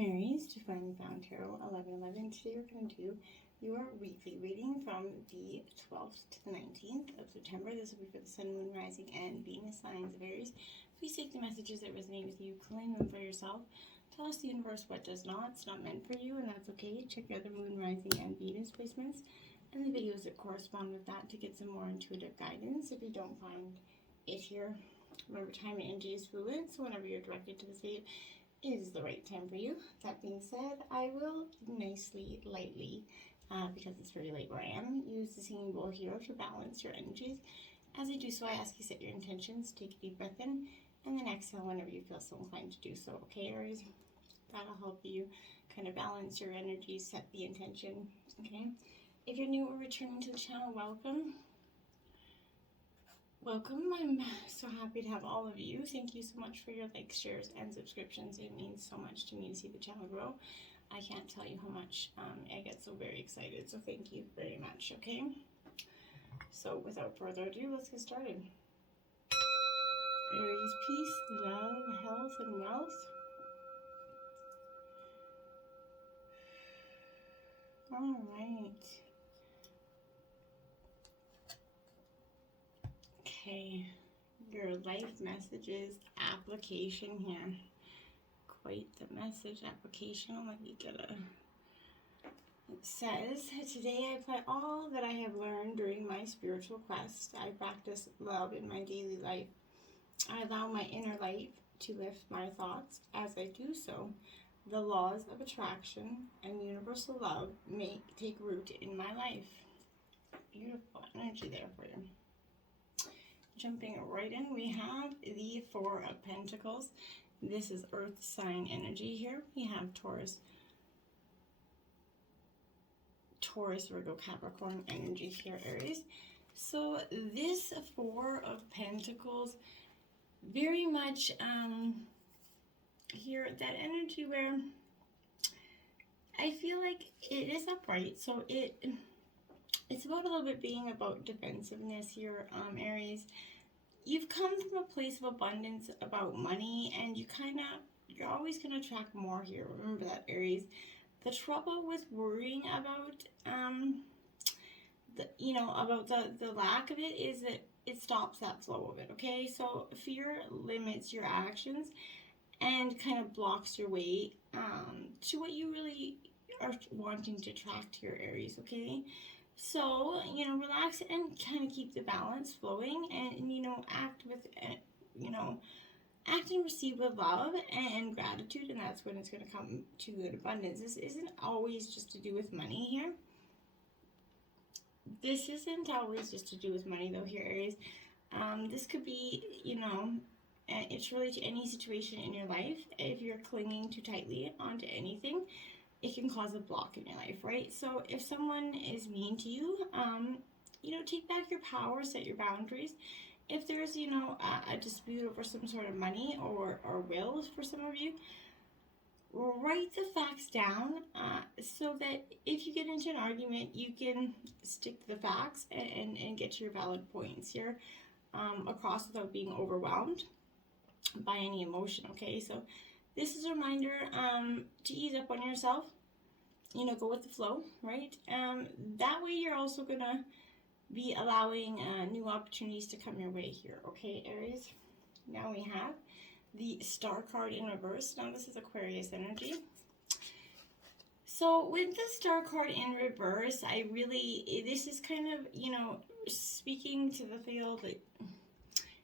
Aries, Divinely Found Tarot 1111. Today we're going to do your weekly reading from the 12th to the 19th of September. This will be for the Sun, Moon, Rising, and Venus signs of Aries. Please take the messages that resonate with you, claim them for yourself. Tell us the universe what does not. It's not meant for you, and that's okay. Check out the Moon, Rising, and Venus placements and the videos that correspond with that to get some more intuitive guidance. If you don't find it here, remember, time and energy is fluid, so whenever you're directed to the state is the right time for you. That being said, I will nicely, lightly, because it's very late where I am, use the singing bowl here to balance your energies. As I do so, I ask you set your intentions, take a deep breath in, and then exhale whenever you feel so inclined to do so. Okay, Aries? That'll help you kind of balance your energies, set the intention. Okay? If you're new or returning to the channel, welcome. Welcome. I'm so happy to have all of you. Thank you so much for your likes, shares, and subscriptions. It means so much to me to see the channel grow. I can't tell you how much I get so very excited. So thank you very much, okay? So without further ado, let's get started. Aries, peace, love, health, and wealth. All right. Okay, your life messages application here. Quite the message application. Let me get a. It says, today I apply all that I have learned during my spiritual quest. I practice love in my daily life. I allow my inner light to lift my thoughts. As I do so, the laws of attraction and universal love may take root in my life. Beautiful energy there for you. Jumping right in, we have the Four of Pentacles. This is Earth sign energy here. We have Taurus, Virgo, Capricorn energy here, Aries. So this Four of Pentacles, very much here, that energy where I feel like it is upright. So it's about a little bit being about defensiveness here, Aries. You've come from a place of abundance about money, and you're always going to attract more here. Remember that, Aries. The trouble with worrying about, the lack of it is that it stops that flow of it, okay? So fear limits your actions and kind of blocks your way to what you really are wanting to attract here, Aries, okay? So, relax and kind of keep the balance flowing and, act with, act and receive with love and gratitude, and that's when it's going to come to good abundance. This isn't always just to do with money here. This isn't always just to do with money, though, here, Aries. This could be, it's really to any situation in your life. If you're clinging too tightly onto anything, it can cause a block in your life, right? So if someone is mean to you, take back your power, set your boundaries. If there's, a dispute over some sort of money or wills for some of you, write the facts down so that if you get into an argument, you can stick to the facts and get your valid points here across without being overwhelmed by any emotion, okay? So this is a reminder to ease up on yourself, go with the flow, right? That way you're also going to be allowing new opportunities to come your way here, okay, Aries? Now we have the Star card in reverse. Now this is Aquarius energy. So with the Star card in reverse, this is kind of, speaking to the field,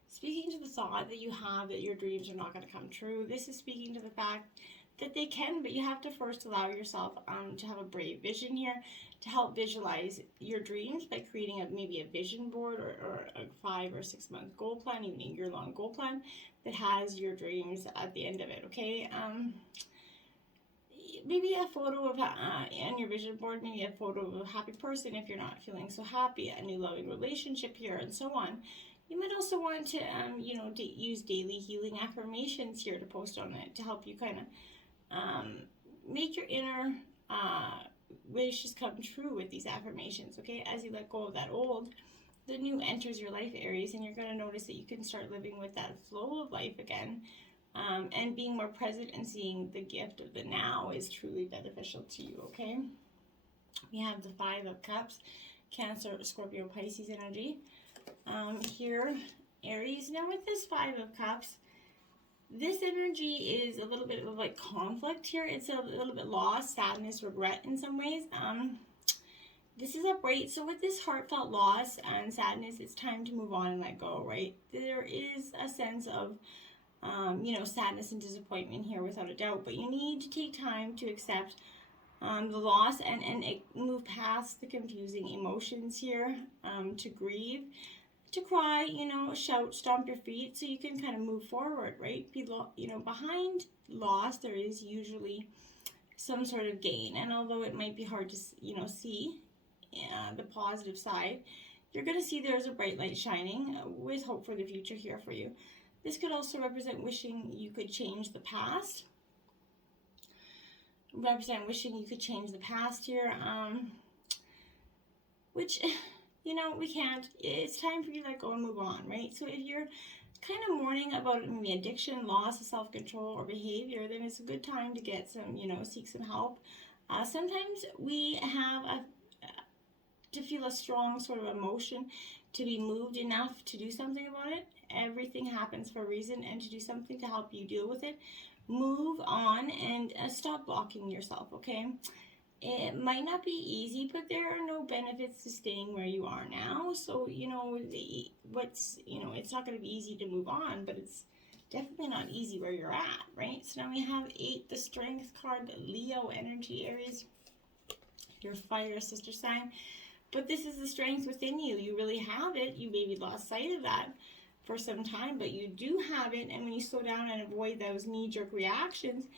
speaking to the thought that you have that your dreams are not going to come true. This is speaking to the fact that they can, but you have to first allow yourself to have a brave vision here to help visualize your dreams by creating maybe a vision board or a 5 or 6 month goal plan, even a year-long goal plan that has your dreams at the end of it, okay? Maybe a photo of, on your vision board, maybe a photo of a happy person if you're not feeling so happy, a new loving relationship here, and so on. You might also want to, use daily healing affirmations here to post on it to help you kind of make your inner wishes come true with these affirmations, okay? As you let go of that old, the new enters your life, Aries, and you're going to notice that you can start living with that flow of life again And being more present and seeing the gift of the now is truly beneficial to you, okay? We have the Five of Cups, Cancer, Scorpio, Pisces energy. Here, Aries. Now with this Five of Cups, this energy is a little bit of like conflict here. It's a little bit loss, sadness, regret in some ways. This is upright. So with this heartfelt loss and sadness, it's time to move on and let go, right? There is a sense of sadness and disappointment here without a doubt, but you need to take time to accept the loss and move past the confusing emotions here, to grieve, to cry, shout, stomp your feet so you can kind of move forward, right? Behind loss, there is usually some sort of gain. And although it might be hard to, see the positive side, you're going to see there's a bright light shining with hope for the future here for you. This could also represent wishing you could change the past. Wishing you could change the past here, which, we can't. It's time for you to let go and move on, right? So if you're kind of mourning about maybe addiction, loss of self-control or behavior, then it's a good time to get some, seek some help. Sometimes we have to feel a strong sort of emotion to be moved enough to do something about it. Everything happens for a reason, and to do something to help you deal with it, move on and stop blocking yourself, okay? It might not be easy, but there are no benefits to staying where you are now. So, it's not going to be easy to move on, but it's definitely not easy where you're at, right? So now we have 8, the Strength card, Leo energy, Aries, your fire sister sign. But this is the strength within you. You really have it. You maybe lost sight of that for some time, but you do have it. And when you slow down and avoid those knee-jerk reactions,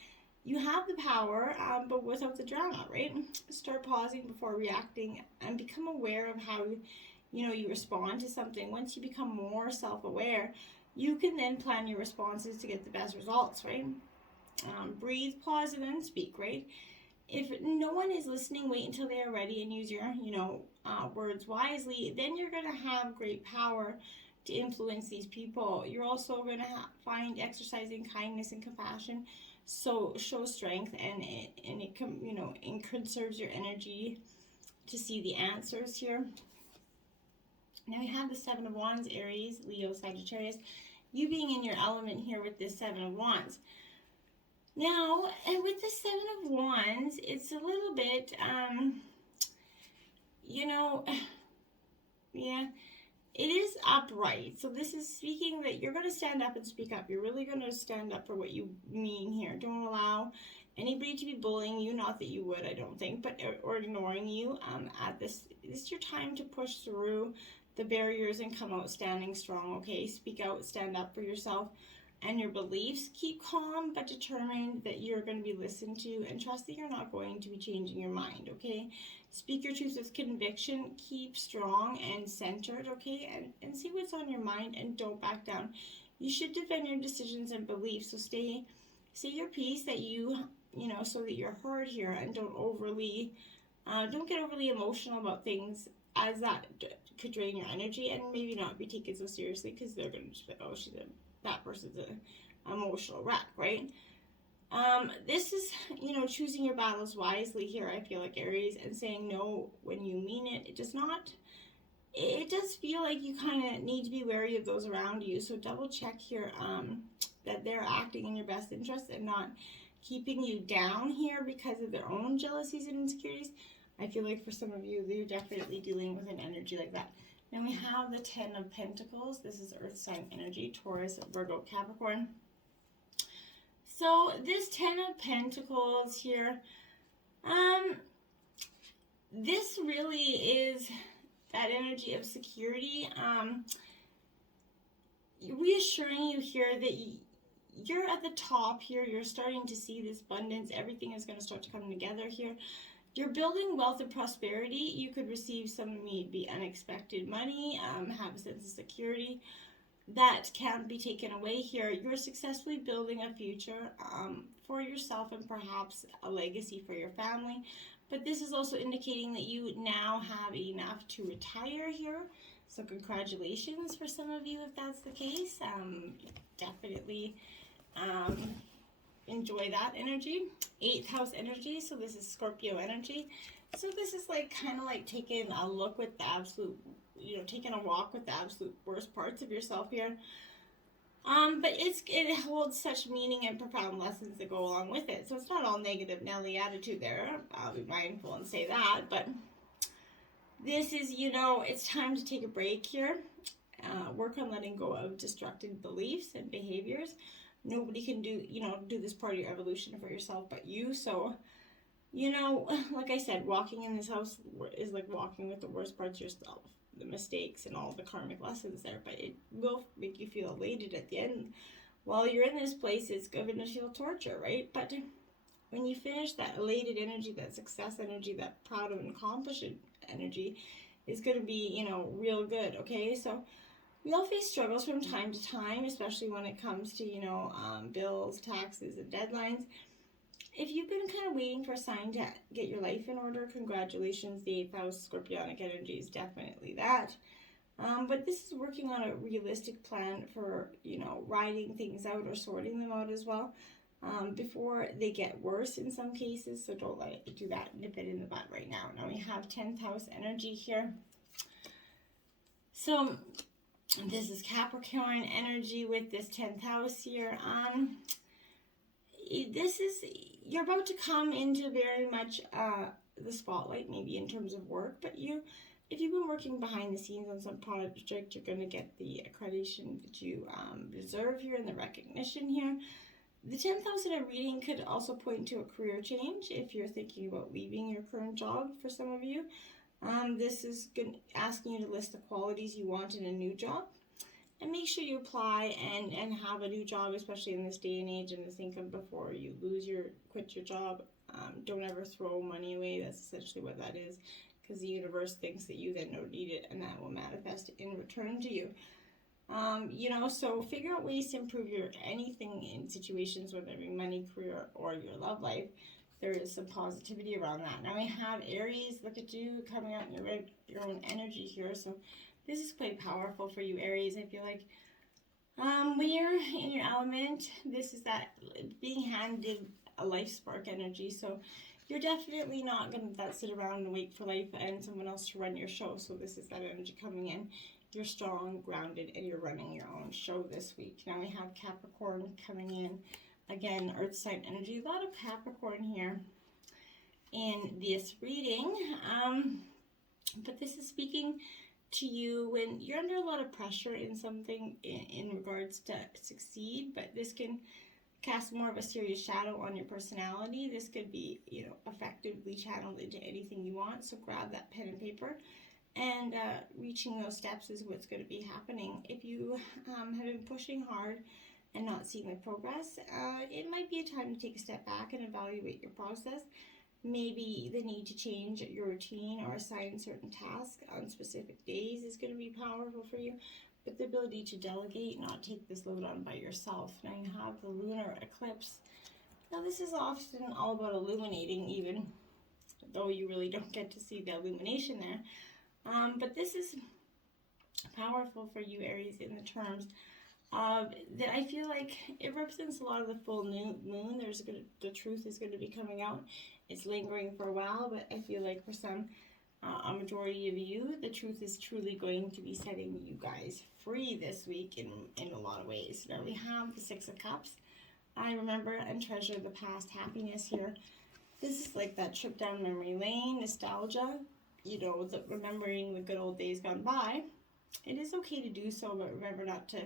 you have the power, but without the drama, right? Start pausing before reacting and become aware of how, you respond to something. Once you become more self-aware, you can then plan your responses to get the best results, right? Breathe, pause, and then speak, right? If no one is listening, wait until they are ready and use your, words wisely. Then you're going to have great power to influence these people. You're also going to find exercising kindness and compassion. So show strength, and it conserves your energy to see the answers here. Now we have the Seven of Wands, Aries, Leo, Sagittarius. You being in your element here with this Seven of Wands. Now, and with the Seven of Wands, it's a little bit, it is upright. So this is speaking that you're going to stand up and speak up. You're really going to stand up for what you mean here. Don't allow anybody to be bullying you. Not that you would, I don't think, but or ignoring you. At this is your time to push through the barriers and come out standing strong. Okay, speak out, stand up for yourself and your beliefs. Keep calm but determined that you're going to be listened to, and trust that you're not going to be changing your mind, okay? Speak your truth with conviction. Keep strong and centered, okay? And see what's on your mind, and don't back down. You should defend your decisions and beliefs, so say your piece that so that you're heard here, and don't get overly emotional about things, as that could drain your energy, and maybe not be taken so seriously, because they're going to just be like, oh, that person's an emotional wreck, right? This is, choosing your battles wisely here, I feel like, Aries, and saying no when you mean it. It does feel like you kind of need to be wary of those around you, so double check here that they're acting in your best interest and not keeping you down here because of their own jealousies and insecurities. I feel like for some of you, they're definitely dealing with an energy like that. Then we have the Ten of Pentacles. This is Earth sign energy, Taurus, Virgo, Capricorn. So this Ten of Pentacles here, this really is that energy of security, reassuring you here that you're at the top here. You're starting to see this abundance. Everything is going to start to come together here. You're building wealth and prosperity. You could receive some maybe unexpected money, have a sense of security that can't be taken away here. You're successfully building a future for yourself and perhaps a legacy for your family. But this is also indicating that you now have enough to retire here. So congratulations for some of you if that's the case. Definitely enjoy that energy. 8th house energy, so this is Scorpio energy. So this is like kind of like taking a look with the absolute, taking a walk with the absolute worst parts of yourself here. But it holds such meaning and profound lessons that go along with it. So it's not all negative Nelly attitude there. I'll be mindful and say that. But this is, it's time to take a break here. Work on letting go of destructive beliefs and behaviors. Nobody can do this part of your evolution for yourself but you. So, like I said, walking in this house is like walking with the worst parts of yourself. The mistakes and all the karmic lessons there, but it will make you feel elated at the end. While you're in this place, it's going to feel torture, right? But when you finish, that elated energy, that success energy, that proud of and accomplished energy is going to be, real good, okay? So we all face struggles from time to time, especially when it comes to, bills, taxes, and deadlines. If you've been kind of waiting for a sign to get your life in order, congratulations. The 8th house Scorpionic energy is definitely that. But this is working on a realistic plan for, riding things out or sorting them out as well before they get worse in some cases. So don't let it do that. Nip it in the butt right now. Now we have 10th house energy here. So this is Capricorn energy with this 10th house here. You're about to come into very much the spotlight, maybe in terms of work, but if you've been working behind the scenes on some project, you're going to get the accreditation that you deserve here and the recognition here. The 10th house in a reading could also point to a career change if you're thinking about leaving your current job for some of you. This is asking you to list the qualities you want in a new job. And make sure you apply and have a new job, especially in this day and age and this income before you quit your job. Don't ever throw money away. That's essentially what that is, because the universe thinks that you then don't need it, and that will manifest in return to you. So figure out ways to improve anything in situations, whether it be money, career, or your love life. There is some positivity around that. Now we have Aries, look at you, coming out in your own energy here. So this is quite powerful for you, Aries. I feel like when you're in your element, this is that being handed a life spark energy. So you're definitely not going to sit around and wait for life and someone else to run your show. So this is that energy coming in. You're strong, grounded, and you're running your own show this week. Now we have Capricorn coming in. Again, earth sign energy. A lot of Capricorn here in this reading. But this is speaking to you when you're under a lot of pressure in something in regards to succeed, but this can cast more of a serious shadow on your personality. This could be, effectively channeled into anything you want. So grab that pen and paper, and reaching those steps is what's going to be happening. If you have been pushing hard and not seeing the progress, it might be a time to take a step back and evaluate your process. Maybe the need to change your routine or assign certain tasks on specific days is going to be powerful for you. But the ability to delegate, not take this load on by yourself. Now you have the lunar eclipse. Now this is often all about illuminating, even though you really don't get to see the illumination there. But this is powerful for you, Aries, in the terms of that I feel like it represents a lot of the full moon. The truth is going to be coming out. It's lingering for a while, but I feel like for some, a majority of you, the truth is truly going to be setting you guys free this week in a lot of ways. Now we have the 6 of Cups. I remember and treasure the past happiness here. This is like that trip down memory lane, nostalgia, remembering the good old days gone by. It is okay to do so, but remember not to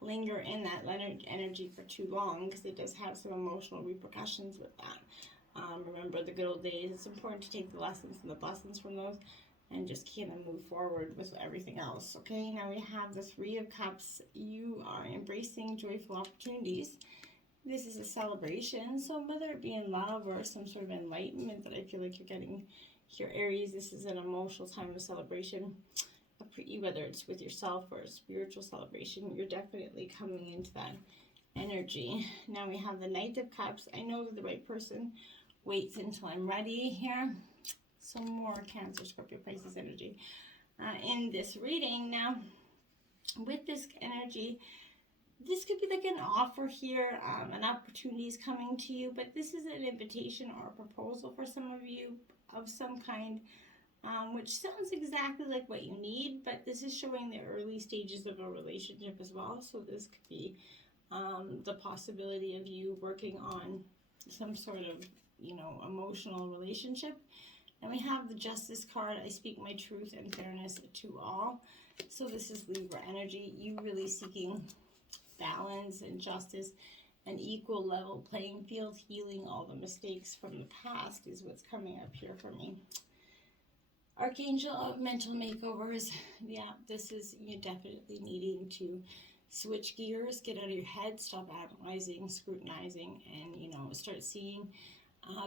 linger in that energy for too long, because it does have some emotional repercussions with that. Remember the good old days. It's important to take the lessons and the blessings from those and just kind of move forward with everything else. Okay, now we have the 3 of Cups. You are embracing joyful opportunities. This is a celebration, so whether it be in love or some sort of enlightenment that I feel like you're getting here, Aries, this is an emotional time of celebration. Whether it's with yourself or a spiritual celebration, you're definitely coming into that energy. Now we have the Knight of Cups. I know that the right person waits until I'm ready here. Some more Cancer, Scorpio, Pisces energy in this reading. Now, with this energy, this could be like an offer here, an opportunity is coming to you, but this is an invitation or a proposal for some of you of some kind, which sounds exactly like what you need, but this is showing the early stages of a relationship as well. So this could be the possibility of you working on some sort of, emotional relationship. And we have the Justice card. I speak my truth and fairness to all. So this is Libra energy. You really seeking balance and justice, an equal level playing field, healing all the mistakes from the past is what's coming up here for me. Archangel of mental makeovers. Yeah, this is you definitely needing to switch gears, get out of your head, stop analyzing, scrutinizing, and start seeing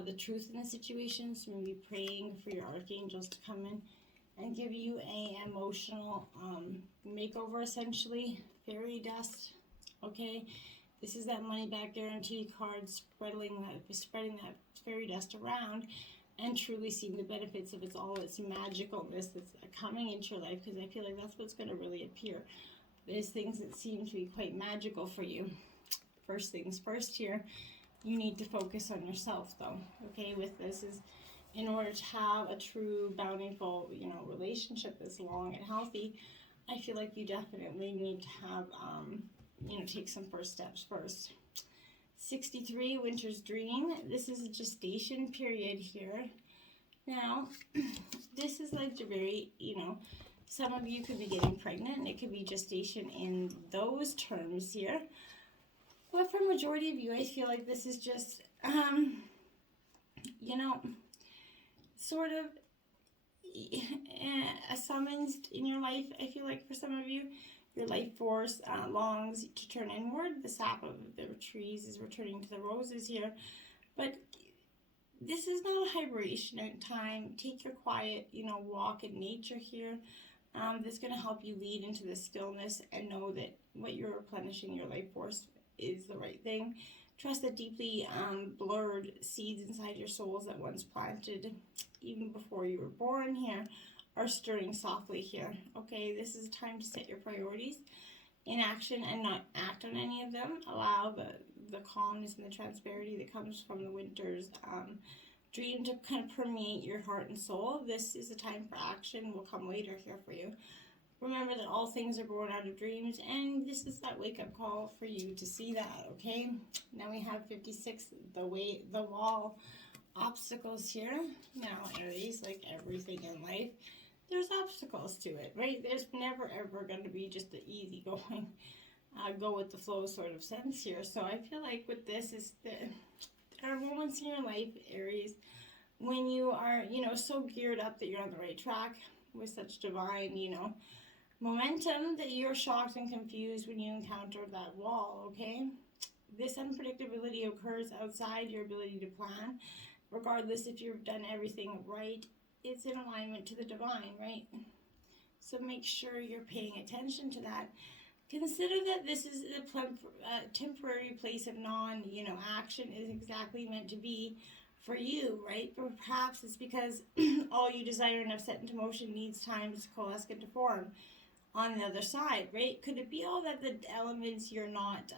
the truth in the situation. So maybe praying for your archangels to come in and give you a emotional makeover, essentially. Fairy dust. Okay, this is that money back guarantee card, spreading that fairy dust around, and truly seeing the benefits of all its magicalness that's coming into your life, because I feel like that's what's going to really appear. There's things that seem to be quite magical for you. First things first here, you need to focus on yourself though, okay, with this is in order to have a true, bountiful, relationship that's long and healthy. I feel like you definitely need to have, take some first steps first. 63, Winter's Dream. This is a gestation period here. Now, this is like the very, some of you could be getting pregnant, and it could be gestation in those terms here. But for majority of you, I feel like this is just, sort of a summons in your life. I feel like for some of you, your life force longs to turn inward. The sap of the trees is returning to the roses here. But this is not a hibernation time. Take your quiet, walk in nature here. This is going to help you lead into the stillness and know that what you're replenishing your life force is the right thing. Trust that deeply blurred seeds inside your souls that once planted even before you were born here are stirring softly here. Okay, this is a time to set your priorities in action and not act on any of them. Allow the calmness and the transparency that comes from the winter's dream to kind of permeate your heart and soul. This is a time for action. Will come later here for you. Remember that all things are born out of dreams, and this is that wake-up call for you to see that, okay? Now we have 56, the wall, obstacles here. Now, Aries, like everything in life, there's obstacles to it, right? There's never, ever going to be just the easy-going, go with the flow sort of sense here. So I feel like with this is there are moments in your life, Aries, when you are, so geared up that you're on the right track with such divine, momentum that you're shocked and confused when you encounter that wall, okay? This unpredictability occurs outside your ability to plan. Regardless if you've done everything right, it's in alignment to the divine, right? So make sure you're paying attention to that. Consider that this is a temporary place of action is exactly meant to be for you, right? But perhaps it's because all you desire and have set into motion needs time to coalesce into form on the other side, right? Could it be all that the elements you're not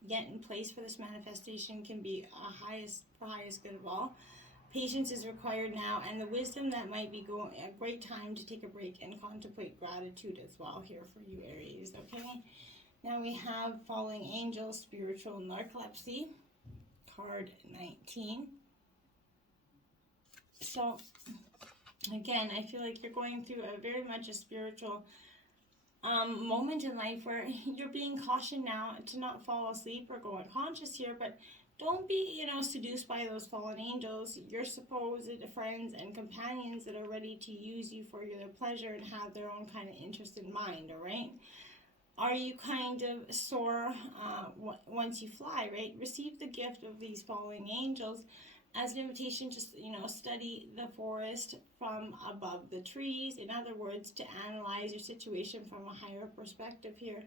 yet in place for this manifestation can be for highest good of all? Patience is required now, and the wisdom that might be a great time to take a break and contemplate gratitude as well here for you, Aries, okay? Now we have Falling Angel, Spiritual Narcolepsy, card 19. So, again, I feel like you're going through a very much a spiritual moment in life where you're being cautioned now to not fall asleep or go unconscious here, but don't be, seduced by those fallen angels, your supposed friends and companions that are ready to use you for their pleasure and have their own kind of interest in mind, all right? Are you kind of soar once you fly, right? Receive the gift of these falling angels as an invitation to, study the forest from above the trees. In other words, to analyze your situation from a higher perspective here.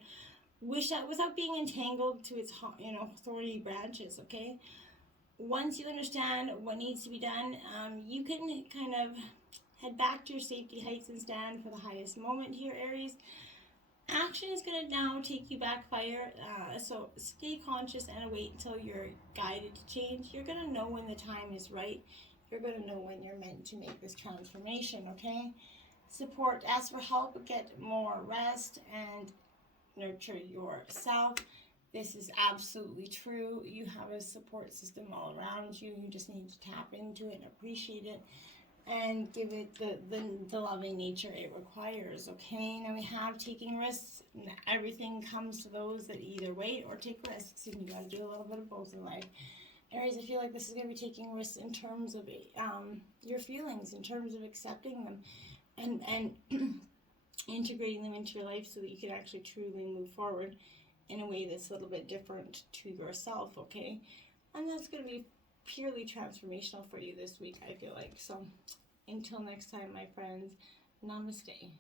Without being entangled to its, thorny branches, okay? Once you understand what needs to be done, you can kind of head back to your safety heights and stand for the highest moment here, Aries. Action is going to now take you backfire, so stay conscious and wait until you're guided to change. You're going to know when the time is right. You're going to know when you're meant to make this transformation, okay? Support, ask for help, get more rest, and nurture yourself. This is absolutely true. You have a support system all around you. You just need to tap into it and appreciate it and give it the loving nature it requires, okay? Now we have taking risks. Everything comes to those that either wait or take risks, and you got to do a little bit of both in life. Aries, I feel like this is going to be taking risks in terms of your feelings, in terms of accepting them, and integrating them into your life so that you can actually truly move forward in a way that's a little bit different to yourself, okay? And that's going to be purely transformational for you this week, I feel like. So until next time, my friends, namaste.